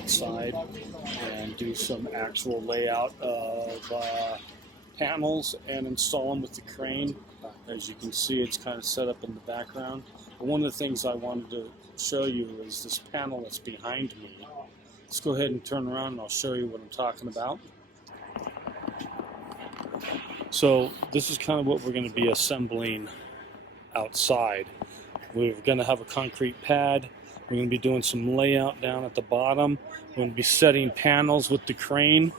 outside and do some actual layout of panels and install them with the crane. As you can see, it's kind of set up in the background. But one of the things I wanted to show you is this panel that's behind me. Let's go ahead and turn around and I'll show you what I'm talking about. So this is kind of what we're going to be assembling outside. We're going to have a concrete pad. We're going to be doing some layout down at the bottom. We're going to be setting panels with the crane.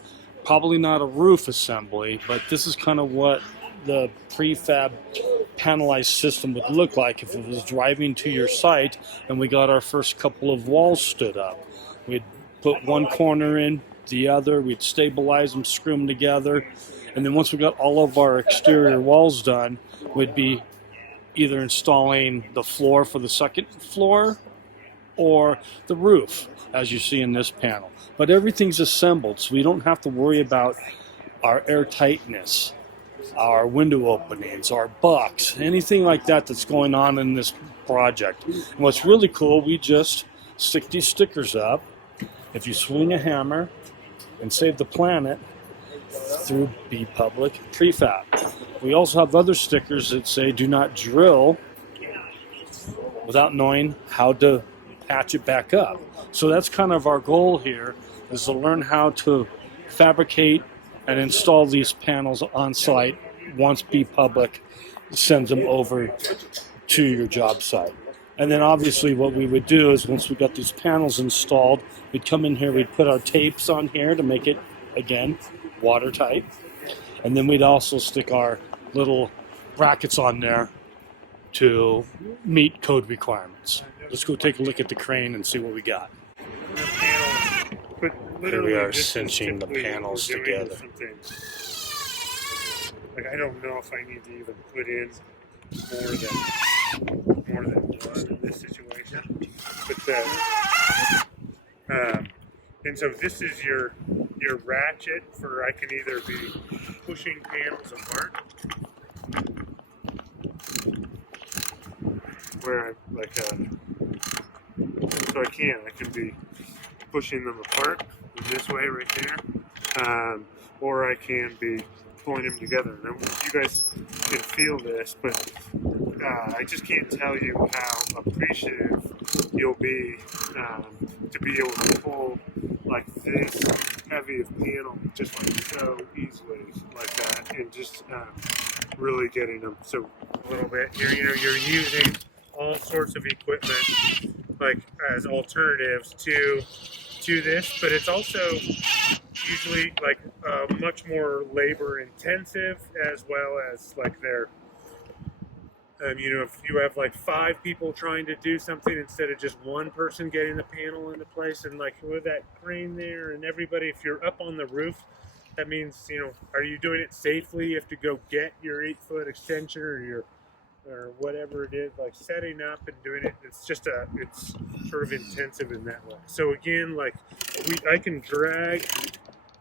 Probably not a roof assembly, but this is kind of what the prefab panelized system would look like if it was driving to your site and we got our first couple of walls stood up. We'd put one corner in, the other, we'd stabilize them, screw them together, and then once we got all of our exterior walls done, we'd be either installing the floor for the second floor or the roof, as you see in this panel. But everything's assembled, so we don't have to worry about our airtightness, our window openings, our bucks, anything like that that's going on in this project. And what's really cool, we just stick these stickers up. If you swing a hammer and save the planet through B.Public Prefab. We also have other stickers that say do not drill without knowing how to patch it back up. So that's kind of our goal here, is to learn how to fabricate and install these panels on site once B.Public sends them over to your job site. And then obviously what we would do is once we got these panels installed, we'd come in here, we'd put our tapes on here to make it, again, watertight. And then we'd also stick our little brackets on there to meet code requirements. Let's go take a look at the crane and see what we got. Here we are cinching the panels together. Like, I don't know if I need to even put in more than one in this situation. But and so this is your ratchet for, I can either be pushing panels apart, where I like so I can be pushing them apart in this way right there, or I can be pulling them together. And you guys can feel this, but I just can't tell you how appreciative you'll be to be able to pull like this heavy of panel just like so easily like that, and just really getting them so a little bit. You're using all sorts of equipment like as alternatives to this, but it's also usually like much more labor intensive, as well as like they're you know, if you have like 5 people trying to do something instead of just one person getting the panel into place, and like with that crane there and everybody, if you're up on the roof, that means, you know, are you doing it safely? You have to go get your 8-foot extension or whatever it is, like setting up and doing it. It's just it's sort of intensive in that way. So again, like I can drag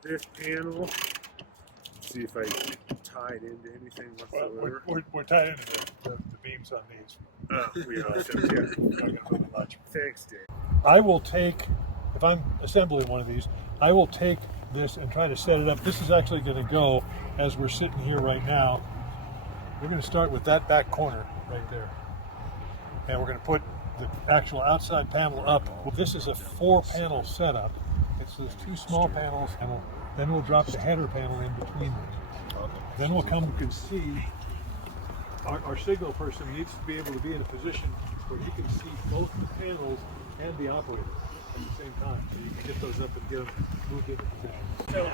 this panel. See if I tied into anything whatsoever. We're tied into the beams on these. Oh, we are. Yeah. Thanks, Dave. I will take, if I'm assembling one of these, I will take this and try to set it up. This is actually going to go as we're sitting here right now. We're going to start with that back corner right there. And we're going to put the actual outside panel up. Well, this is a 4-panel setup. It's those 2 small panels, and then we'll drop the header panel in between them. Then we'll come and see, our signal person needs to be able to be in a position where he can see both the panels and the operator at the same time. So you can get those up and get them moved into position. So,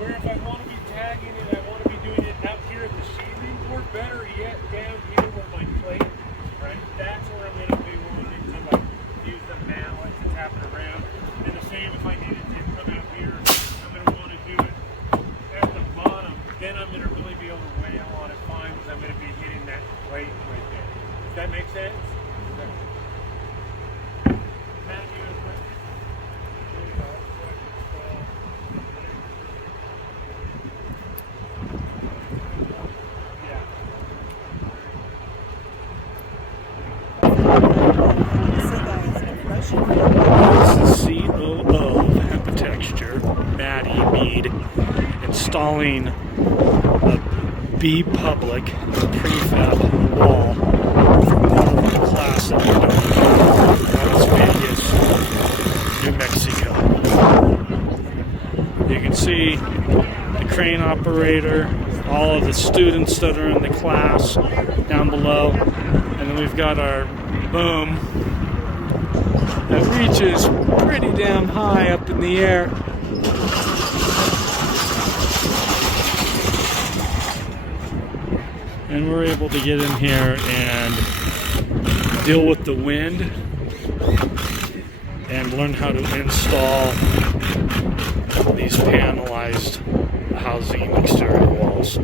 where if I want to be tagging it, I want to be doing it out here at the sheathing, or better yet, down here where my plate, right? That's where I'm going to be wanting to like use the mallet to tap it around. And the same if I needed to come out here, I'm going to want to do it at the bottom. Then I'm going to really be able to weigh on it fine, because I'm going to be hitting that plate right there. Does that make sense? Matt, you have a question? This is COO mixture, Maddie Mead, installing a B.Public Prefab wall from one of the class that we're doing in Las Vegas, New Mexico. You can see the crane operator, all of the students that are in the class down below, and then we've got our boom that reaches pretty damn high up in the air. And we're able to get in here and deal with the wind and learn how to install these panelized housing exterior walls.